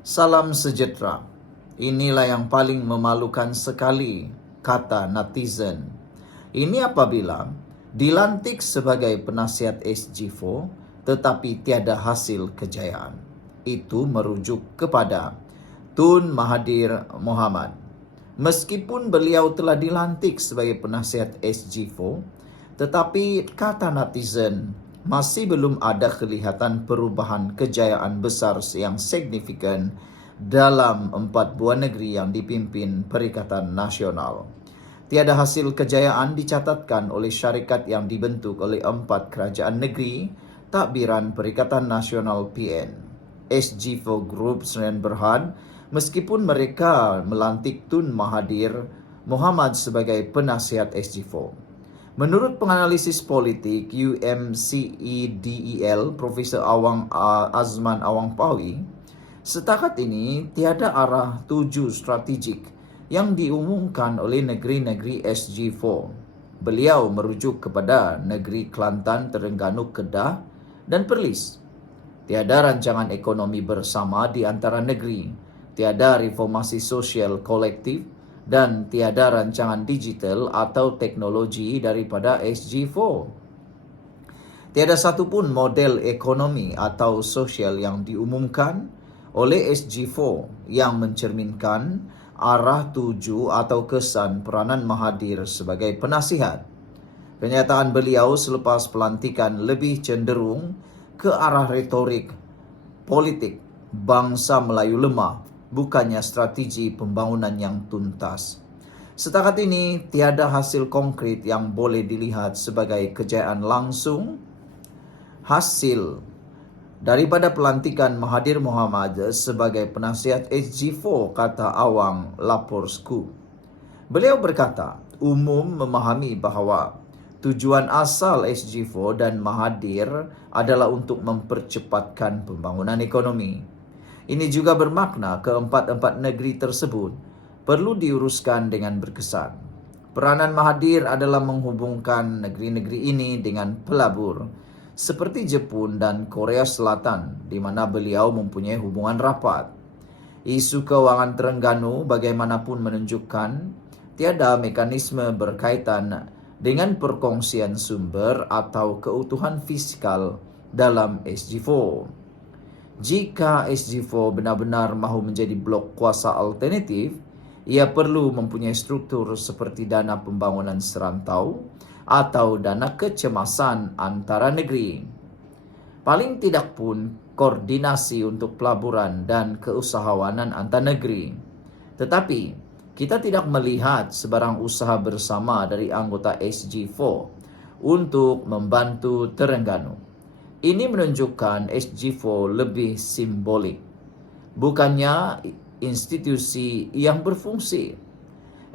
Salam sejahtera. Inilah yang paling memalukan sekali, kata netizen. Ini apabila dilantik sebagai penasihat SG4 tetapi tiada hasil kejayaan. Itu merujuk kepada Tun Mahathir Mohamad. Meskipun beliau telah dilantik sebagai penasihat SG4, tetapi kata netizen masih belum ada kelihatan perubahan kejayaan besar yang signifikan dalam 4 buah negeri yang dipimpin Perikatan Nasional. Tiada hasil kejayaan dicatatkan oleh syarikat yang dibentuk oleh 4 kerajaan negeri takbiran Perikatan Nasional PN. SG4 Group Sdn Bhd, meskipun mereka melantik Tun Mahathir Mohamad sebagai penasihat SG4. Menurut penganalisis politik UMCEDEL Profesor Azman Awang Pawi, setakat ini tiada arah tuju strategik yang diumumkan oleh negeri-negeri SG4. Beliau merujuk kepada negeri Kelantan, Terengganu, Kedah dan Perlis. Tiada rancangan ekonomi bersama di antara negeri, tiada reformasi sosial kolektif, dan tiada rancangan digital atau teknologi daripada SG4. Tiada satupun model ekonomi atau sosial yang diumumkan oleh SG4 yang mencerminkan arah tuju atau kesan peranan Mahathir sebagai penasihat. Kenyataan beliau selepas pelantikan lebih cenderung ke arah retorik politik bangsa Melayu lemah, bukannya strategi pembangunan yang tuntas. Setakat ini, tiada hasil konkret yang boleh dilihat sebagai kejayaan langsung hasil daripada pelantikan Mahathir Mohamad sebagai penasihat SG4, kata Awang lapor Scoop. Beliau berkata, umum memahami bahawa tujuan asal SG4 dan Mahathir adalah untuk mempercepatkan pembangunan ekonomi. Ini juga bermakna keempat-empat negeri tersebut perlu diuruskan dengan berkesan. Peranan Mahathir adalah menghubungkan negeri-negeri ini dengan pelabur seperti Jepun dan Korea Selatan, di mana beliau mempunyai hubungan rapat. Isu kewangan Terengganu bagaimanapun menunjukkan tiada mekanisme berkaitan dengan perkongsian sumber atau keutuhan fiskal dalam SG4. Jika SG4 benar-benar mahu menjadi blok kuasa alternatif, ia perlu mempunyai struktur seperti dana pembangunan serantau atau dana kecemasan antara negeri. Paling tidak pun koordinasi untuk pelaburan dan keusahawanan antar negeri. Tetapi, kita tidak melihat sebarang usaha bersama dari anggota SG4 untuk membantu Terengganu. Ini menunjukkan SG4 lebih simbolik, bukannya institusi yang berfungsi.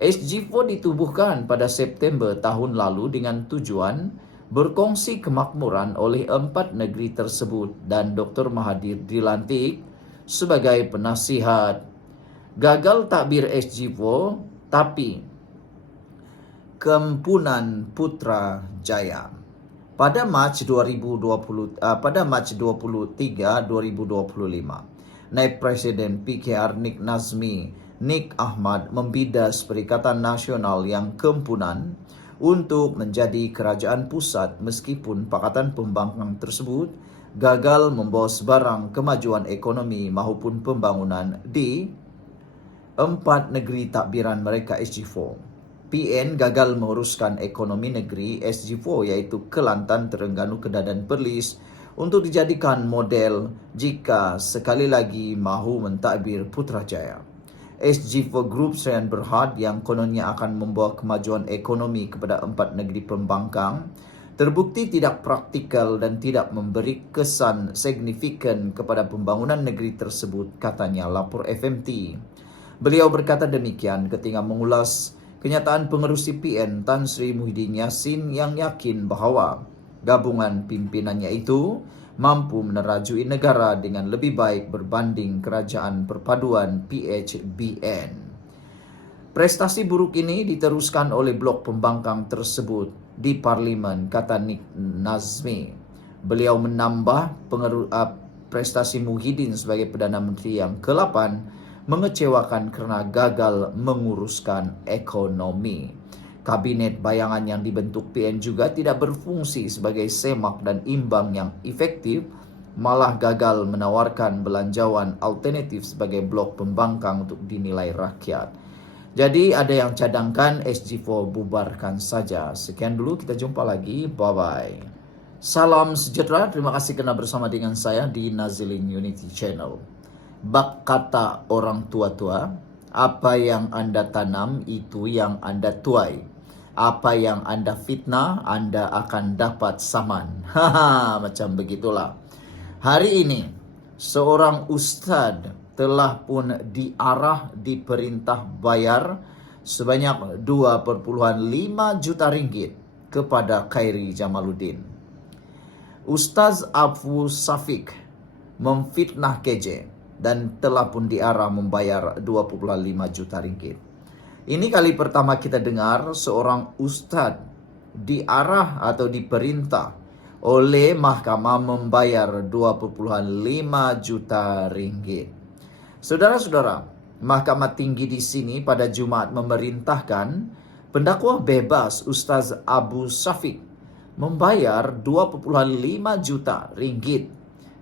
SG4 ditubuhkan pada September tahun lalu dengan tujuan berkongsi kemakmuran oleh 4 negeri tersebut dan Dr. Mahathir dilantik sebagai penasihat. Gagal takbir SG4, tapi Kempunan Putrajaya. Pada Mac 23, 2025, Naib Presiden PKR Nik Ahmad membidas Perikatan Nasional yang kempunan untuk menjadi kerajaan pusat meskipun Pakatan Pembangkang tersebut gagal membawa sebarang kemajuan ekonomi maupun pembangunan di 4 negeri takbiran mereka SG4. PN gagal menguruskan ekonomi negeri SG4 iaitu Kelantan, Terengganu, Kedah dan Perlis untuk dijadikan model jika sekali lagi mahu mentadbir Putrajaya. SG4 Group Sdn Bhd yang kononnya akan membawa kemajuan ekonomi kepada 4 negeri pembangkang terbukti tidak praktikal dan tidak memberi kesan signifikan kepada pembangunan negeri tersebut, katanya lapor FMT. Beliau berkata demikian ketika mengulas kenyataan pengerusi PN Tan Sri Muhyiddin Yassin yang yakin bahawa gabungan pimpinannya itu mampu menerajui negara dengan lebih baik berbanding kerajaan perpaduan PHBN. Prestasi buruk ini diteruskan oleh blok pembangkang tersebut di Parlimen, kata Nik Nazmi. Beliau menambah prestasi Muhyiddin sebagai Perdana Menteri yang ke-8 mengecewakan karena gagal menguruskan ekonomi. Kabinet bayangan yang dibentuk PN juga tidak berfungsi sebagai semak dan imbang yang efektif, malah gagal menawarkan belanjawan alternatif sebagai blok pembangkang untuk dinilai rakyat. Jadi ada yang cadangkan SG4 bubarkan saja. Sekian dulu, kita jumpa lagi. Bye-bye. Salam sejahtera, terima kasih kerana bersama dengan saya di Nazilin Unity Channel. Bak kata orang tua-tua, apa yang Anda tanam itu yang Anda tuai. Apa yang Anda fitnah, Anda akan dapat saman. Haha, macam begitulah. Hari ini, seorang ustaz telah pun diperintah bayar sebanyak 2,5 juta ringgit kepada Khairi Jamaluddin. Ustaz Abu Syafiq memfitnah KJ dan telah pun diarah membayar 2,5 juta ringgit. Ini kali pertama kita dengar seorang ustaz diarah atau diperintah oleh mahkamah membayar 2,5 juta ringgit. Saudara-saudara, Mahkamah Tinggi di sini pada Jumaat memerintahkan pendakwa bebas Ustaz Abu Syafiq membayar 2,5 juta ringgit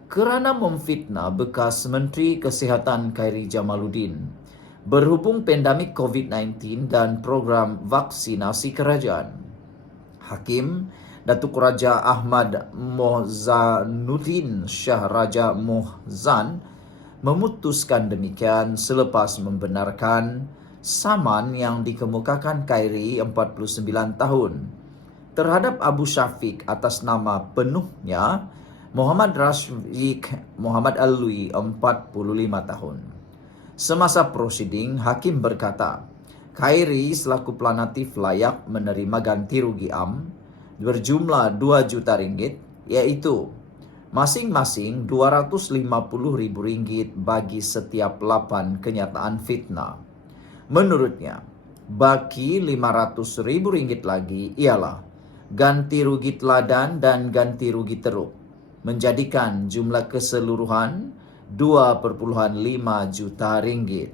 kerana memfitnah bekas Menteri Kesihatan Khairi Jamaluddin berhubung pandemik COVID-19 dan program vaksinasi kerajaan. Hakim Datuk Raja Ahmad Mohzanuddin Shah Raja Mohzan memutuskan demikian selepas membenarkan saman yang dikemukakan Khairi 49 tahun terhadap Abu Syafiq atas nama penuhnya Muhammad Rashid Muhammad Alwi 45 tahun. Semasa prosiding, Hakim berkata, Khairi selaku planatif layak menerima ganti rugi berjumlah 2 juta ringgit, iaitu masing-masing 250 ribu ringgit bagi setiap 8 kenyataan fitnah. Menurutnya, baki 500 ribu ringgit lagi ialah ganti rugi teladan dan ganti rugi teruk, menjadikan jumlah keseluruhan 2,5 juta ringgit.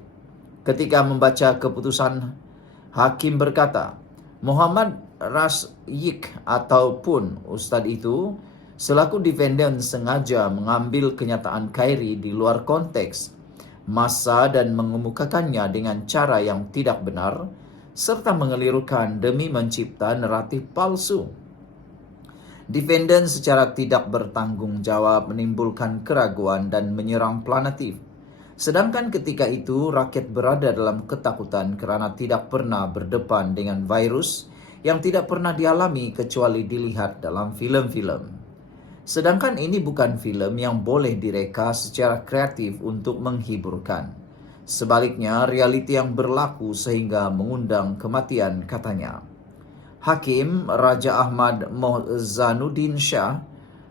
Ketika membaca keputusan, Hakim berkata, Muhammad Rashid ataupun ustaz itu selaku defendant sengaja mengambil kenyataan Khairi di luar konteks masa dan mengemukakannya dengan cara yang tidak benar serta mengelirukan demi mencipta naratif palsu. Defendant secara tidak bertanggung jawab menimbulkan keraguan dan menyerang planatif. Sedangkan ketika itu rakyat berada dalam ketakutan kerana tidak pernah berdepan dengan virus yang tidak pernah dialami kecuali dilihat dalam filem-filem. Sedangkan ini bukan filem yang boleh direka secara kreatif untuk menghiburkan. Sebaliknya, realiti yang berlaku sehingga mengundang kematian, katanya. Hakim Raja Ahmad Mohzanuddin Shah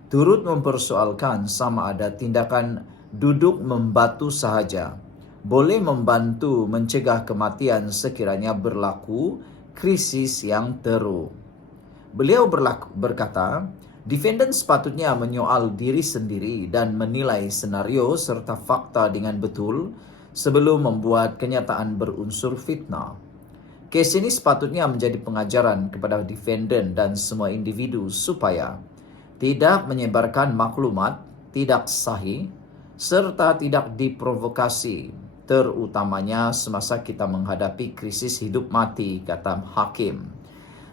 turut mempersoalkan sama ada tindakan duduk membatu sahaja boleh membantu mencegah kematian sekiranya berlaku krisis yang teruk. Beliau berkata, defendant sepatutnya menyoal diri sendiri dan menilai senario serta fakta dengan betul sebelum membuat kenyataan berunsur fitnah. Kes ini sepatutnya menjadi pengajaran kepada defendant dan semua individu supaya tidak menyebarkan maklumat tidak sahih serta tidak diprovokasi, terutamanya semasa kita menghadapi krisis hidup mati, kata Hakim.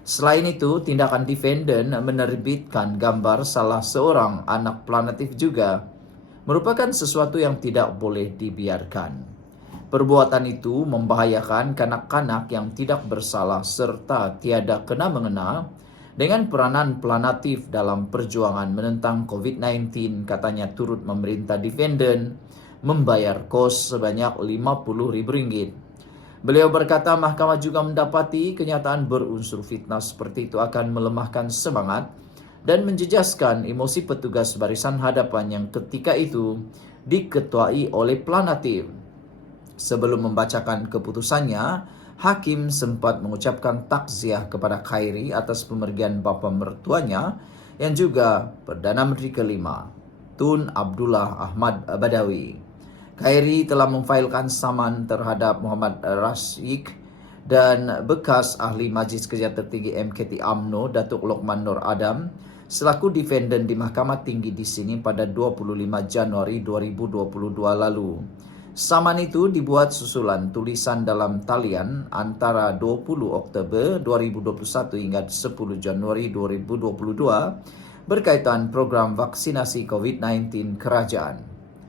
Selain itu, tindakan defendant menerbitkan gambar salah seorang anak planatif juga merupakan sesuatu yang tidak boleh dibiarkan. Perbuatan itu membahayakan kanak-kanak yang tidak bersalah serta tiada kena-mengena dengan peranan planatif dalam perjuangan menentang COVID-19, katanya turut memerintah defendant membayar kos sebanyak RM50,000. Beliau berkata mahkamah juga mendapati kenyataan berunsur fitnah seperti itu akan melemahkan semangat dan menjejaskan emosi petugas barisan hadapan yang ketika itu diketuai oleh planatif. Sebelum membacakan keputusannya, Hakim sempat mengucapkan takziah kepada Khairi atas pemergian bapa mertuanya yang juga Perdana Menteri kelima. Tun Abdullah Ahmad Badawi. Khairi telah memfailkan saman terhadap Muhammad Rasyik dan bekas ahli Majlis Kerja Tertinggi MKT UMNO Datuk Lokman Nur Adam selaku defendant di Mahkamah Tinggi di sini pada 25 Januari 2022 lalu. Saman itu dibuat susulan tulisan dalam talian antara 20 Oktober 2021 hingga 10 Januari 2022 berkaitan program vaksinasi COVID-19 kerajaan.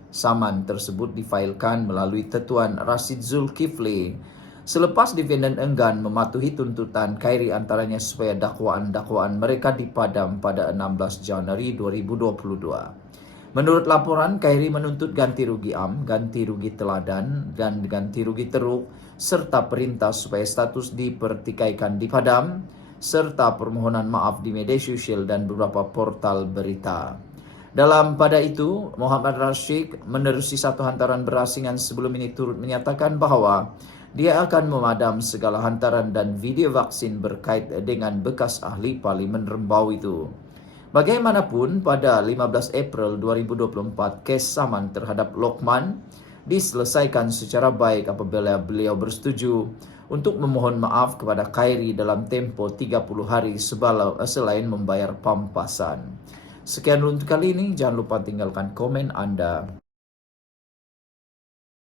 Saman tersebut difailkan melalui Tetuan Rashid Zulkifli selepas defendant enggan mematuhi tuntutan Khairi antaranya supaya dakwaan-dakwaan mereka dipadam pada 16 Januari 2022. Menurut laporan, Khairi menuntut ganti rugi ganti rugi teladan dan ganti rugi teruk serta perintah supaya status dipertikaikan dipadam serta permohonan maaf di media sosial dan beberapa portal berita. Pada itu, Muhammad Rasyik menerusi satu hantaran berasingan sebelum ini turut menyatakan bahawa dia akan memadam segala hantaran dan video vaksin berkait dengan bekas ahli Parlimen Rembau itu. Bagaimanapun, pada 15 April 2024, kes saman terhadap Lokman diselesaikan secara baik apabila beliau bersetuju untuk memohon maaf kepada Khairi dalam tempoh 30 hari selain membayar pampasan. Sekian untuk kali ini, jangan lupa tinggalkan komen Anda.